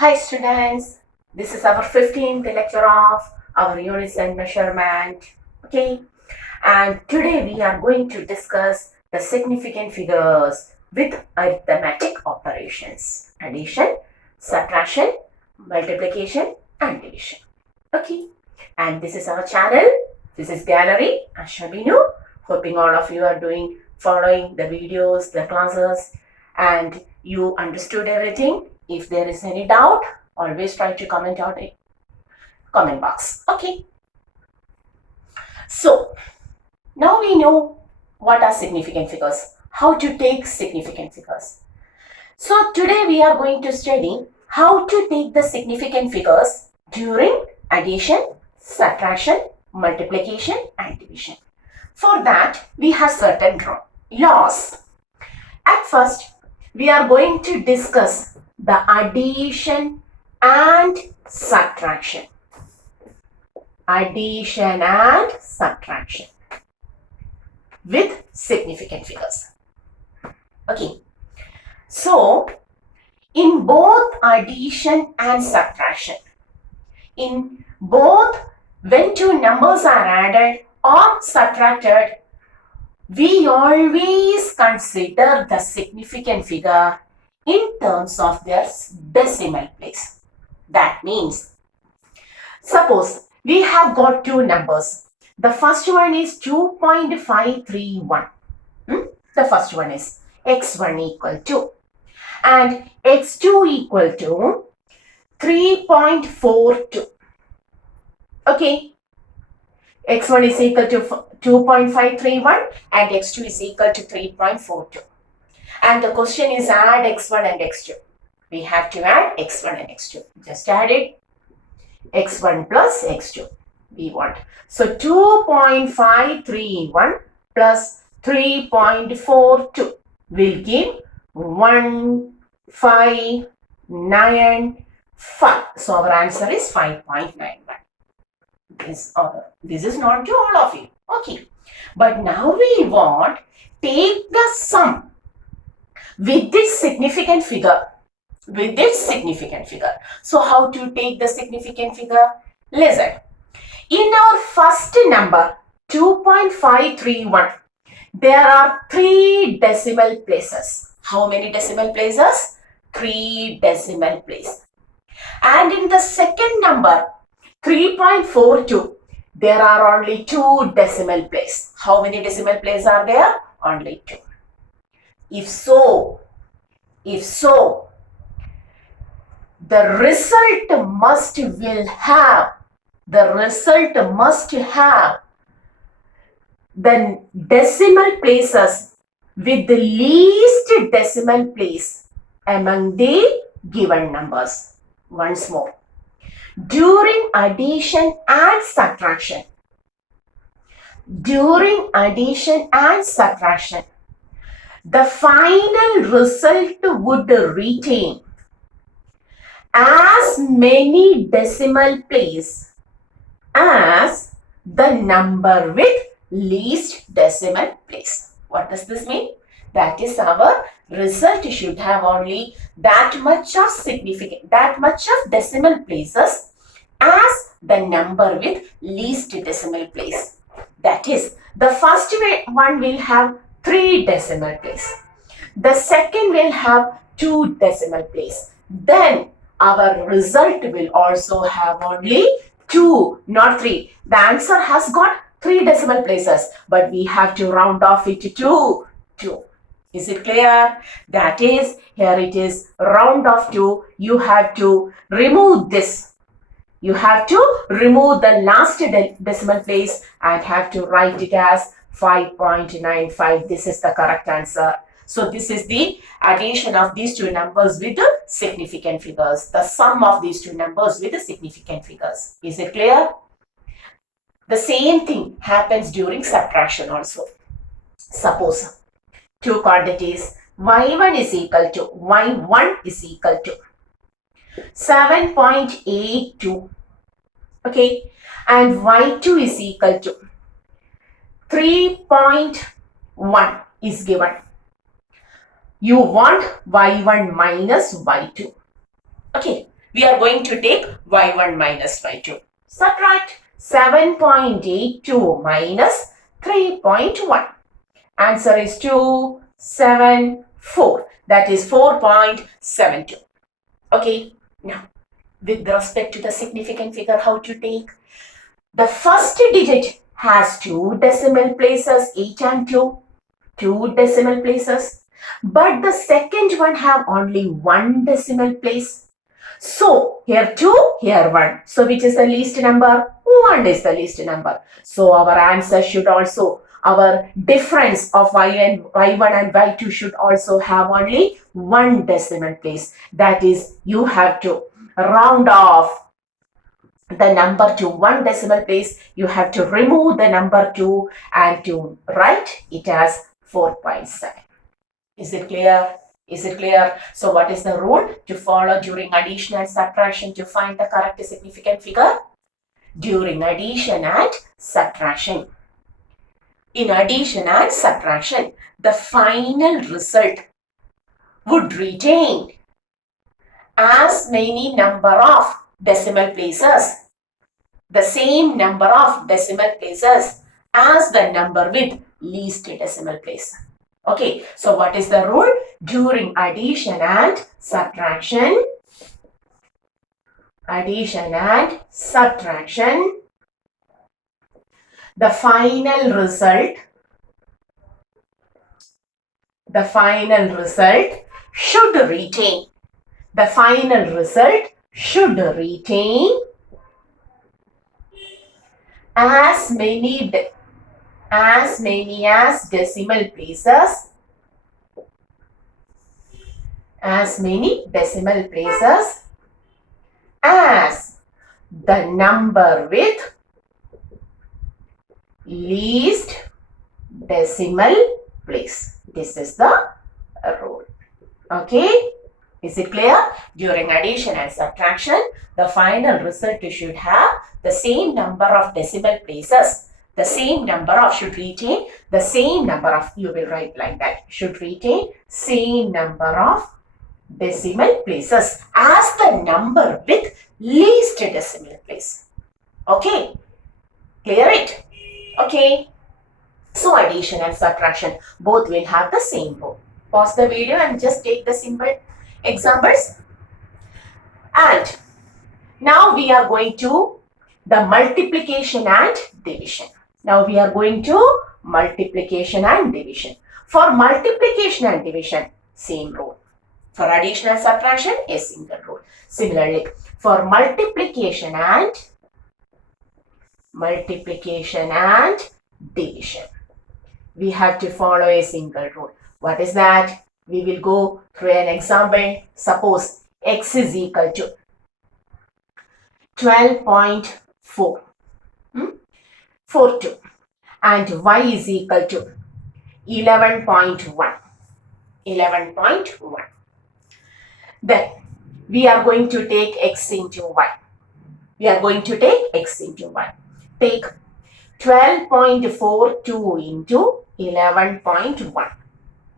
Hi students, this is our 15th lecture of our units and measurement. Okay, and today we are going to discuss the significant figures with arithmetic operations: addition, subtraction, multiplication, and division. Okay, and this is our channel. This is Gallery Ashabinu. Hoping all of you are following the videos, the classes, and you understood everything. If there is any doubt, always try to comment out in comment box. Okay. So now we know what are significant figures, how to take significant figures. So today we are going to study how to take the significant figures during addition, subtraction, multiplication, and division. For that, we have certain laws. At first, we are going to discuss the addition and subtraction. Addition and subtraction with significant figures. Okay. So, in both addition and subtraction, in both when two numbers are added or subtracted, we always consider the significant figure in terms of their decimal place. That means, suppose we have got two numbers. The first one is 2.531. The first one is x1 equal to, and x2 equal to 3.42. Okay. x1 is equal to 2.531 and x2 is equal to 3.42. And the question is add x1 and x2. We have to add x1 and x2. Just add it. x1 plus x2 we want. So 2.531 plus 3.42 will give 1595. So our answer is 5.91. This is not to all of you. Okay. But now we want take the sum with this significant figure. With this significant figure. So how to take the significant figure? Listen. In our first number 2.531, there are 3 decimal places. How many decimal places? 3 decimal places. And in the second number 3.42, there are only 2 decimal places. How many decimal places are there? Only 2. If so, the result must have the decimal places with the least decimal place among the given numbers. Once more. During addition and subtraction, the final result would retain as many decimal places as the number with least decimal place. What does this mean? That is, our result should have only that much of decimal places as the number with least decimal place. That is, the first one will have 3 decimal place. The second will have 2 decimal place. Then our result will also have only 2, not 3. The answer has got 3 decimal places, but we have to round off it to 2. Is it clear? That is, here it is round off to, you have to remove this. You have to remove the last decimal place and have to write it as 5.95. This is the correct answer. So this is the addition of these two numbers with the significant figures. The sum of these two numbers with the significant figures. Is it clear? The same thing happens during subtraction also. Suppose two quantities y1 is equal to 7.82. Okay, and y2 is equal to 3.1 is given. You want y1 minus y2. Okay, We are going to take y1 minus y2. Subtract 7.82 minus 3.1. Answer is 274. That is 4.72. Okay. Now, with respect to the significant figure, how to take? The first digit has two decimal places, 8 and 2. Two decimal places. But the second one have only one decimal place. So, here 2, here 1. So, which is the least number? 1 is the least number. So, our answer should also, our difference of y1 and y2 should also have only one decimal place. That is, you have to round off the number to one decimal place. You have to remove the number 2 and to write it as 4.7. Is it clear? Is it clear? So what is the rule to follow during addition and subtraction to find the correct significant figure? During addition and subtraction. In addition and subtraction, the final result would retain as many number of decimal places, the same number of decimal places as the number with least decimal place. Okay, so what is the rule? During addition and subtraction, the final result should retain. The final result should retain as many as decimal places as the number with least decimal place. This is the rule. Okay, is it clear? During addition and subtraction, the final result should have the same number of decimal places. The same number of should retain the same number of, you will write like that, should retain same number of decimal places as the number with least decimal place. Okay, clear it? Okay, so addition and subtraction both will have the same rule. Pause the video and just take the simple examples. And now we are going to the multiplication and division. Now we are going to multiplication and division. For multiplication and division, same rule. For addition and subtraction, a single rule. Similarly, for multiplication and division, we have to follow a single rule. What is that? We will go through an example. Suppose x is equal to 12.4 42 and y is equal to 11.1. Then we are going to take x into y. Take 12.42 into 11.1.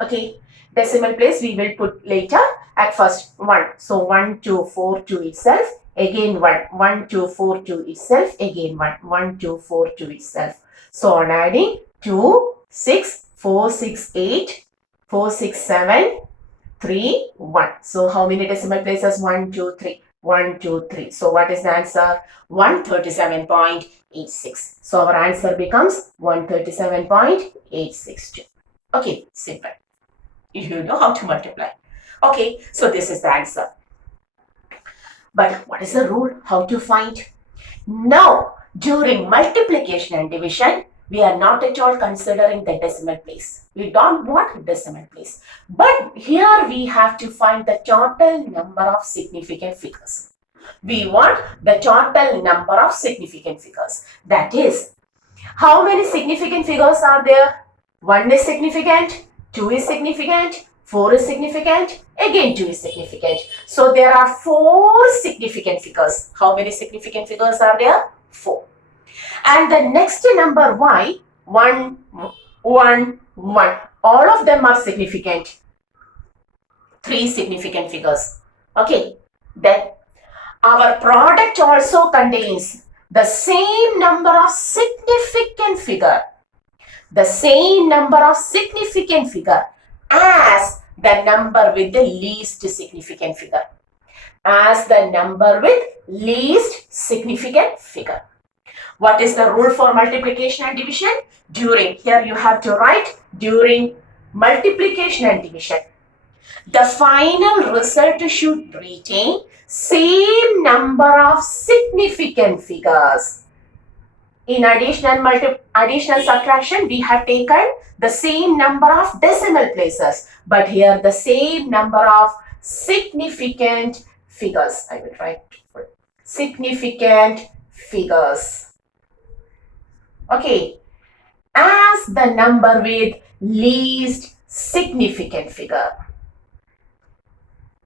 Okay, decimal place we will put later. At first 1. So 1, 2, 4, 2 itself. Again 1, 1, 2, 4, 2 itself. Again 1, 1, 2, 4, 2 itself. So on adding 2, 6, 4, 6, 8, 4, 6, 7, 3, 1. So how many decimal places? 1, 2, 3. 1, 2, 3. So what is the answer? 137.862. So our answer becomes 137.862. Okay, simple. You know how to multiply. Okay, so this is the answer. But what is the rule? How to find? Now, during multiplication and division, we are not at all considering the decimal place. We don't want decimal place. But here we have to find the total number of significant figures. We want the total number of significant figures. That is, how many significant figures are there? 1 is significant, 2 is significant, 4 is significant, again 2 is significant. So there are 4 significant figures. How many significant figures are there? 4. And the next number y, 1, 1, 1. All of them are significant. 3 significant figures. Okay. Then Our product also contains the same number of significant figure. The same number of significant figure as the number with the least significant figure. As the number with least significant figure. What is the rule for multiplication and division? During, here you have to write during multiplication and division. The final result should retain same number of significant figures. In additional subtraction, we have taken the same number of decimal places, but here the same number of significant figures. I will write significant figures. Okay, as the number with least significant figure.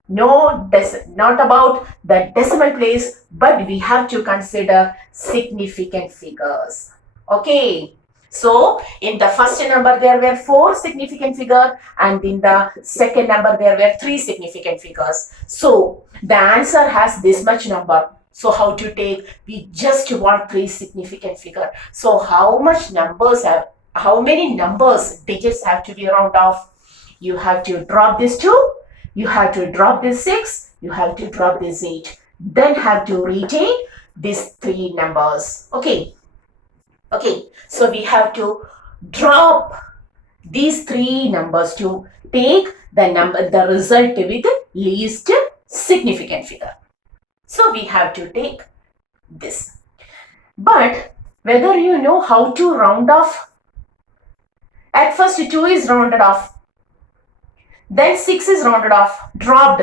No, not about the decimal place, but we have to consider significant figures. Okay, so in the first number there were 4 significant figures, and in the second number there were 3 significant figures. So the answer has this much number. So how to take? We just want 3 significant figure. So how many numbers, digits have to be round off? You have to drop this 2. You have to drop this 6, you have to drop this 8, then have to retain these 3 numbers. Okay. Okay, so we have to drop these 3 numbers to take the result with the least significant figure. So we have to take this. But whether you know how to round off, at first 2 is rounded off. Then 6 is rounded off, dropped.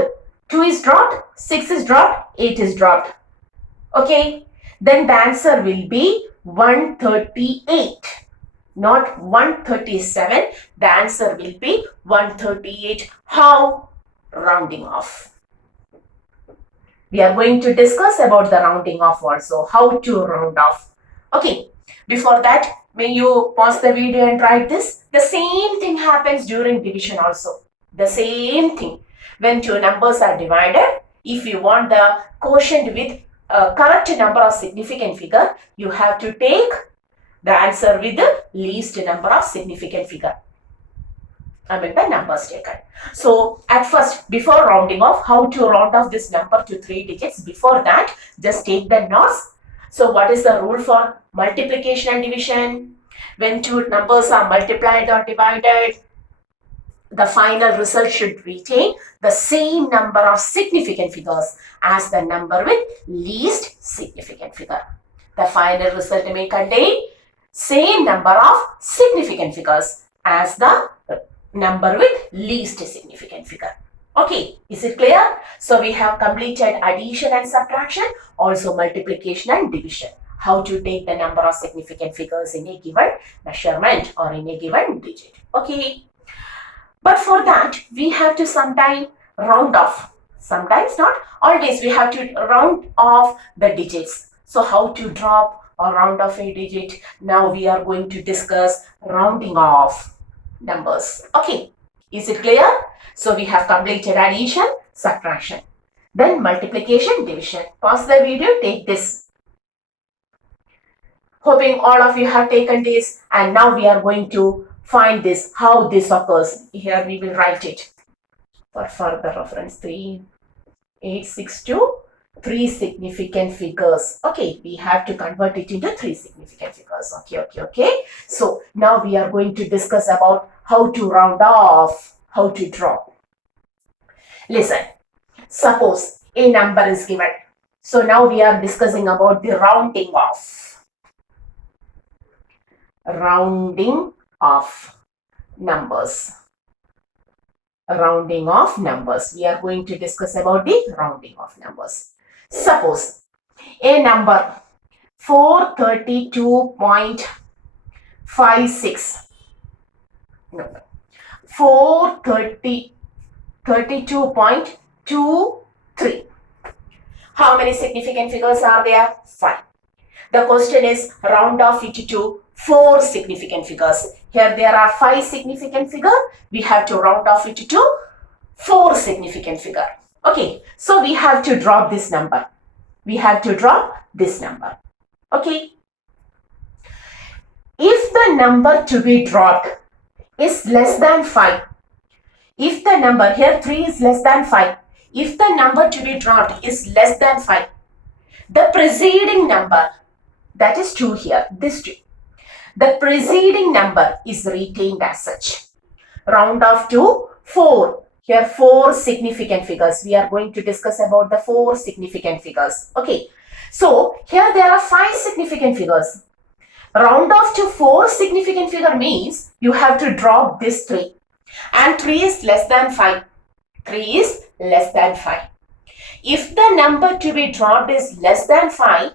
2 is dropped, 6 is dropped, 8 is dropped. Okay, then the answer will be 138, not 137. The answer will be 138. How? Rounding off. We are going to discuss about the rounding off also, how to round off. Okay, before that, may you pause the video and write this. The same thing happens during division also. The same thing. When 2 numbers are divided, if you want the quotient with a correct number of significant figure, you have to take the answer with the least number of significant figure. I mean the numbers taken. So at first, before rounding off, how to round off this number to 3 digits? Before that, just take the knots. So what is the rule for multiplication and division? When 2 numbers are multiplied or divided, the final result should retain the same number of significant figures as the number with least significant figure. The final result may contain same number of significant figures as the number with least significant figure. Okay, is it clear? So we have completed addition and subtraction, also multiplication and division. How to take the number of significant figures in a given measurement or in a given digit. Okay. But for that, we have to sometimes round off. Sometimes, not always, we have to round off the digits. So how to drop or round off a digit? Now we are going to discuss rounding off numbers. Okay, is it clear? So we have completed addition, subtraction. Then multiplication, division. Pause the video, take this. Hoping all of you have taken this, and now we are going to find this, how this occurs. Here we will write it for further reference. 3, 8, 6, 2, 3 significant figures. Okay, we have to convert it into 3 significant figures. Okay. So now we are going to discuss about how to round off, how to draw. Listen, suppose a number is given. So now we are discussing about the rounding off. Rounding of numbers. Rounding of numbers. We are going to discuss about the rounding of numbers. Suppose a number 432.56. No. 432.23. How many significant figures are there? 5. The question is round off it to 4 significant figures. Here there are 5 significant figures. We have to round off it to 4 significant figure. Okay, so we have to drop this number. We have to drop this number. Okay. If the number to be dropped is less than 5, if the number, here 3 is less than 5, if the number to be dropped is less than 5, the preceding number, that is 2 here, this 2, the preceding number is retained as such. Round off to 4. Here 4 significant figures. We are going to discuss about the 4 significant figures. Okay. So here there are 5 significant figures. Round off to 4 significant figure means you have to drop this 3. And 3 is less than 5. 3 is less than 5. If the number to be dropped is less than 5,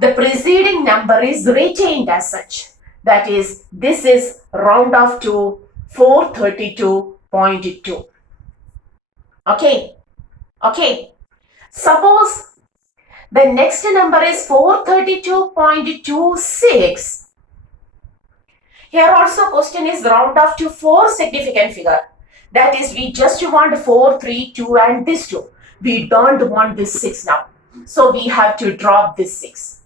the preceding number is retained as such. That is, this is round off to 432.2. Okay. Okay. Suppose the next number is 432.26. Here also question is round off to 4 significant figure. That is, we just want 4, 3, 2 and this 2. We don't want this 6 now. So we have to drop this 6.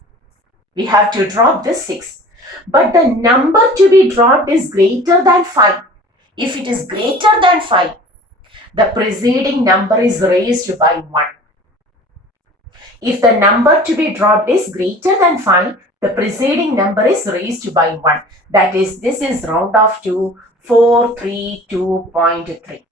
We have to drop this 6. But the number to be dropped is greater than 5. If it is greater than 5, the preceding number is raised by 1. If the number to be dropped is greater than 5, the preceding number is raised by 1. That is, this is round off to 432.3.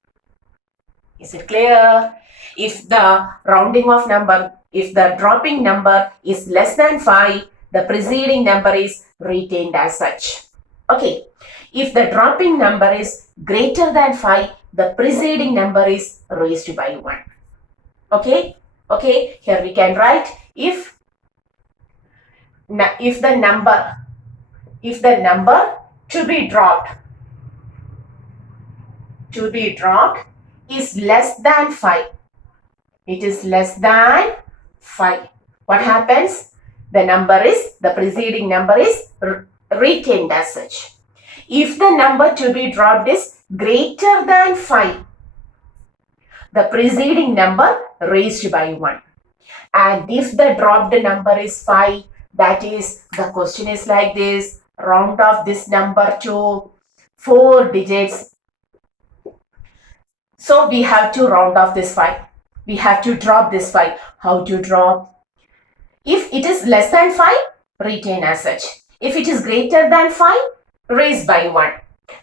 Is it clear? If the rounding off number, if the dropping number is less than 5, the preceding number is retained as such. Okay. If the dropping number is greater than 5, the preceding number is raised by 1. Okay. Okay. Here we can write if the number to be dropped is less than 5. It is less than 5. What happens? The preceding number is retained as such. If the number to be dropped is greater than 5, the preceding number raised by 1. And if the dropped number is 5, that is, the question is like this, round off this number to 4 digits. So we have to round off this 5. We have to drop this 5. How to drop? If it is less than 5, retain as such. If it is greater than 5, raise by 1.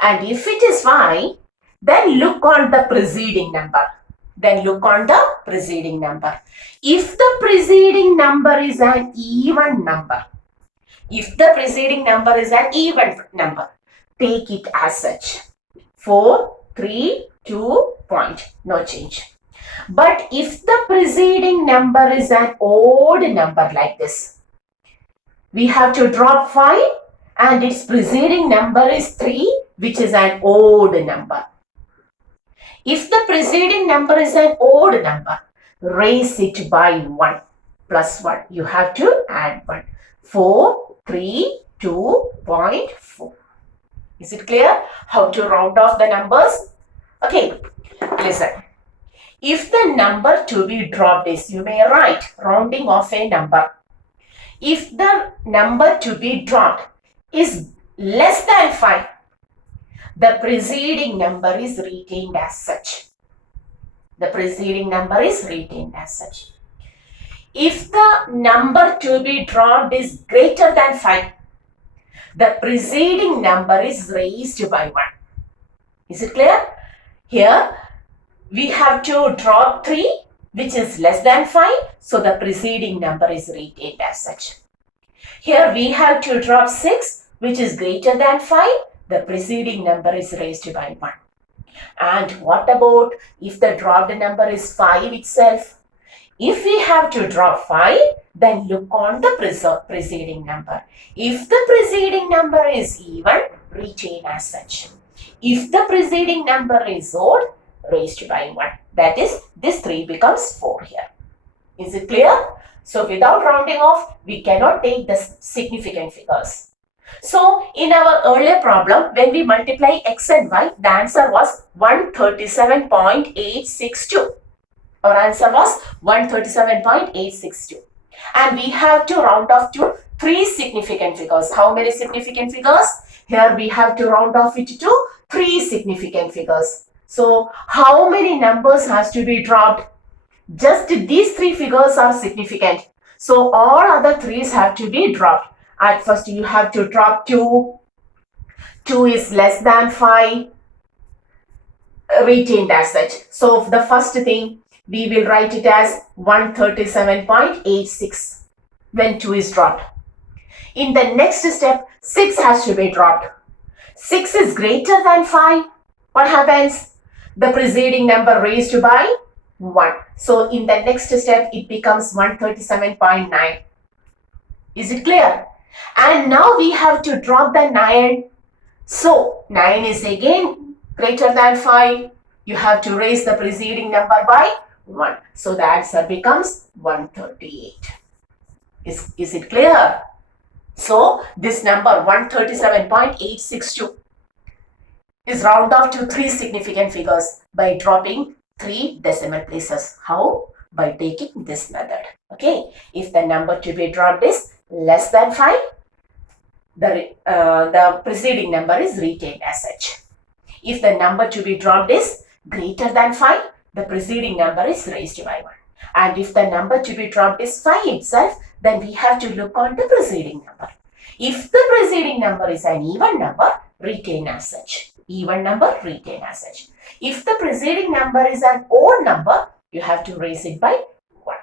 And if it is 5, then look on the preceding number. If the preceding number is an even number, take it as such. 4, 3, 2, point. No change. But if the preceding number is an odd number like this, we have to drop 5 and its preceding number is 3, which is an odd number. If the preceding number is an odd number, raise it by 1 plus 1. You have to add 1. 4, 3, 2.4. Is it clear how to round off the numbers? Okay, listen. If the number to be dropped is, you may write rounding off a number. If the number to be dropped is less than 5, the preceding number is retained as such. If the number to be dropped is greater than 5, the preceding number is raised by 1. Is it clear? Here we have to drop 3, which is less than 5, so the preceding number is retained as such. Here we have to drop 6, which is greater than 5, the preceding number is raised by 1. And what about if the dropped number is 5 itself? If we have to drop 5, then look on the preceding number. If the preceding number is even, retain as such. If the preceding number is odd, raised by 1. That is, this 3 becomes 4 here. Is it clear? So without rounding off, we cannot take the significant figures. So in our earlier problem, when we multiply x and y, the answer was 137.862. Our answer was 137.862. And we have to round off to 3 significant figures. How many significant figures? Here we have to round off it to 3 significant figures. So how many numbers has to be dropped? Just these 3 figures are significant. So all other 3's have to be dropped. At first you have to drop 2. 2 is less than 5. Retained as such. So the first thing, we will write it as 137.86 when 2 is dropped. In the next step, 6 has to be dropped. 6 is greater than 5. What happens? The preceding number raised by 1. So in the next step, it becomes 137.9. Is it clear? And now we have to drop the 9. So 9 is again greater than 5. You have to raise the preceding number by 1. So the answer becomes 138. Is it clear? So this number 137.862 is round off to 3 significant figures by dropping 3 decimal places. How? By taking this method. Okay. If the number to be dropped is less than 5, the preceding number is retained as such. If the number to be dropped is greater than 5, the preceding number is raised by 1. And if the number to be dropped is 5 itself, then we have to look on the preceding number. If the preceding number is an even number, retain as such. Even number, retain as such. If the preceding number is an odd number, you have to raise it by 1.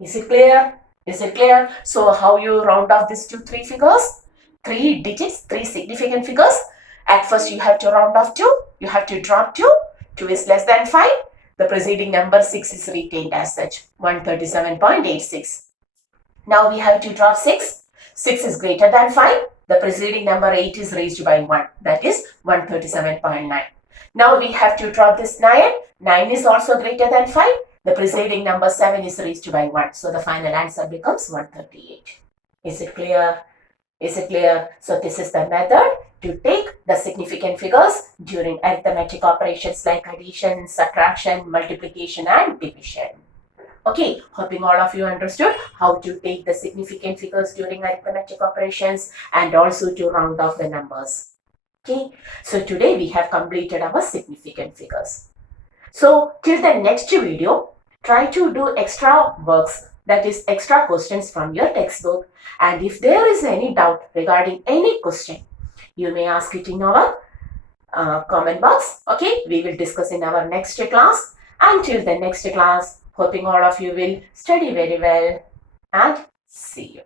Is it clear? Is it clear? So how you round off these 3 figures? 3 digits, 3 significant figures. At first you have to round off 2. You have to drop 2. 2 is less than 5. The preceding number 6 is retained as such. 137.86. Now we have to drop 6. 6 is greater than 5. The preceding number 8 is raised by 1. That is 137.9. Now we have to drop this 9. 9 is also greater than 5. The preceding number 7 is raised by 1. So the final answer becomes 138. Is it clear? Is it clear? So this is the method to take the significant figures during arithmetic operations like addition, subtraction, multiplication and division. Okay, hoping all of you understood how to take the significant figures during arithmetic operations and also to round off the numbers. Okay, so today we have completed our significant figures. So till the next video, try to do extra works, that is extra questions from your textbook. And if there is any doubt regarding any question, you may ask it in our comment box. Okay, we will discuss in our next class. Until the next class, hoping all of you will study very well and see you.